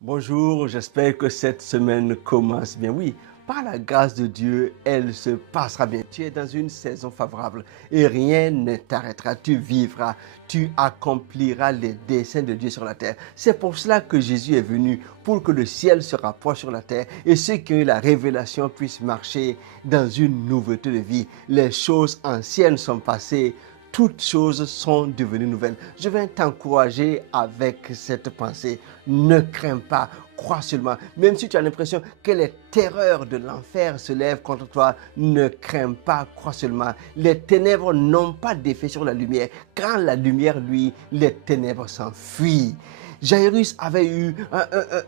Bonjour, j'espère que cette semaine commence bien. Oui, par la grâce de Dieu, elle se passera bien. Tu es dans une saison favorable et rien ne t'arrêtera. Tu vivras, tu accompliras les desseins de Dieu sur la terre. C'est pour cela que Jésus est venu, pour que le ciel se rapproche sur la terre et ceux qui ont eu la révélation puissent marcher dans une nouveauté de vie. Les choses anciennes sont passées. Toutes choses sont devenues nouvelles. Je vais t'encourager avec cette pensée. Ne crains pas, crois seulement. Même si tu as l'impression que les terreurs de l'enfer se lèvent contre toi, ne crains pas, crois seulement. Les ténèbres n'ont pas d'effet sur la lumière. Quand la lumière, lui, les ténèbres s'enfuient. Jairus avait eu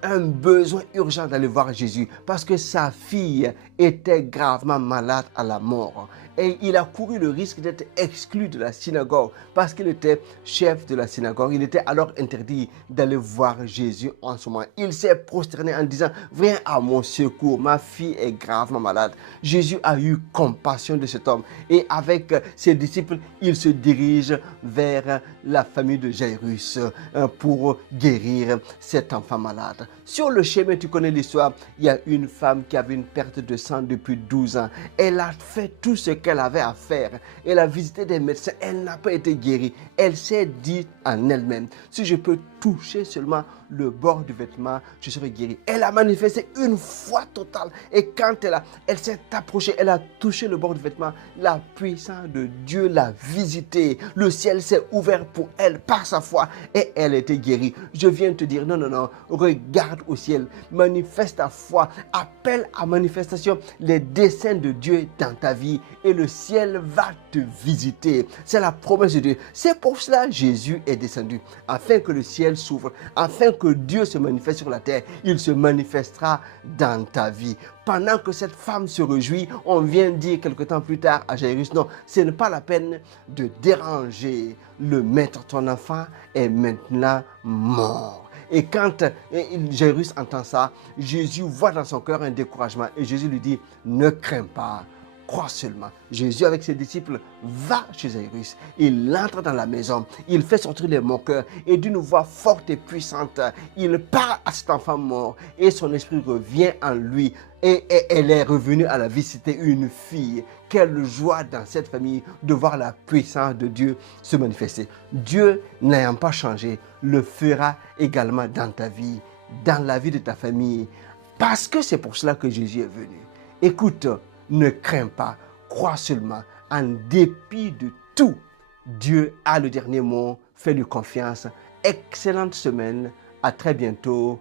un besoin urgent d'aller voir Jésus parce que sa fille était gravement malade à la mort. Et il a couru le risque d'être exclu de la synagogue parce qu'il était chef de la synagogue. Il était alors interdit d'aller voir Jésus en ce moment. Il s'est prosterné en disant, viens à mon secours, ma fille est gravement malade. Jésus a eu compassion de cet homme et avec ses disciples, il se dirige vers la famille de Jairus pour guérir cet enfant malade. Sur le chemin, tu connais l'histoire, il y a une femme qui avait une perte de sang depuis 12 ans. Elle a fait tout ce qu'elle avait à faire. Elle a visité des médecins, elle n'a pas été guérie. Elle s'est dit en elle-même, si je peux toucher seulement le bord du vêtement, je serai guérie. Elle a manifesté une foi totale. Et quand elle s'est approchée, elle a touché le bord du vêtement, la puissance de Dieu l'a visitée. Le ciel s'est ouvert pour elle par sa foi et elle a été guérie. Je viens te dire, non, non, non, regarde au ciel, manifeste ta foi, appelle à manifestation les desseins de Dieu dans ta vie et le ciel va te visiter. C'est la promesse de Dieu. C'est pour cela que Jésus est descendu, afin que le ciel s'ouvre, afin que Dieu se manifeste sur la terre. Il se manifestera dans ta vie. Pendant que cette femme se réjouit, on vient dire quelque temps plus tard à Jairus, non, ce n'est pas la peine de déranger le maître. Ton enfant est maintenant mort. Et quand Jairus entend ça, Jésus voit dans son cœur un découragement et Jésus lui dit, ne crains pas, crois seulement. Jésus avec ses disciples va chez Jairus. Il entre dans la maison, il fait sortir les moqueurs et d'une voix forte et puissante, il parle à cet enfant mort et son esprit revient en lui. Et elle est revenue à la vie, c'était une fille. Quelle joie dans cette famille de voir la puissance de Dieu se manifester. Dieu, n'ayant pas changé, le fera également dans ta vie, dans la vie de ta famille. Parce que c'est pour cela que Jésus est venu. Écoute, ne crains pas, crois seulement. En dépit de tout, Dieu a le dernier mot. Fais-lui confiance. Excellente semaine. À très bientôt.